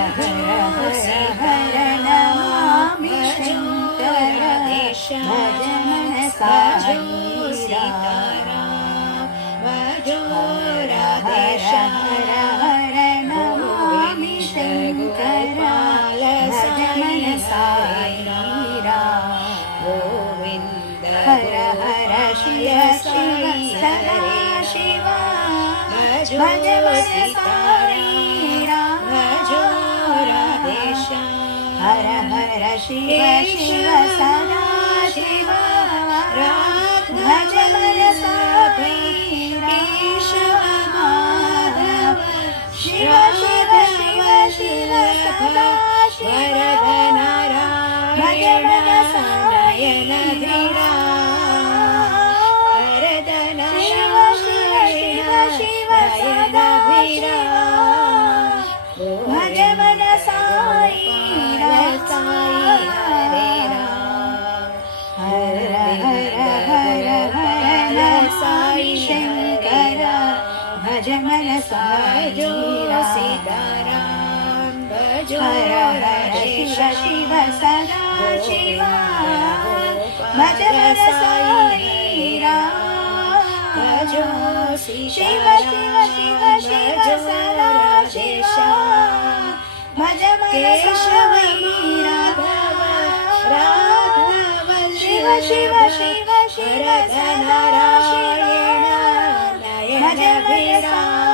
हर हर नमामि शङ्कर भज मनसा भजो राधेश हर हर नमामि शङ्कर भज मनसा गोविन्द हर हर शिव शिव सदा शिव भज मनसा भजो राधेश हर हर शिव शिव सदा शिव भज मनसा केशव माधव शिव शिव शिव शिव सदा शिव भज मनसा नयन धीरा वरदन शिव शिव शिव शिव सदा धीरा भज मनसा हरे राम हर हर हर हर साई शंकर भज मनसा जो सीताराम भजो हर हर शिव शिव सदा शिव भज मनसा भजो शिव शिव शिव शिव सदा शिव भज केशव राघव शिव शिव शिव शिव सदा शिव भज मनसा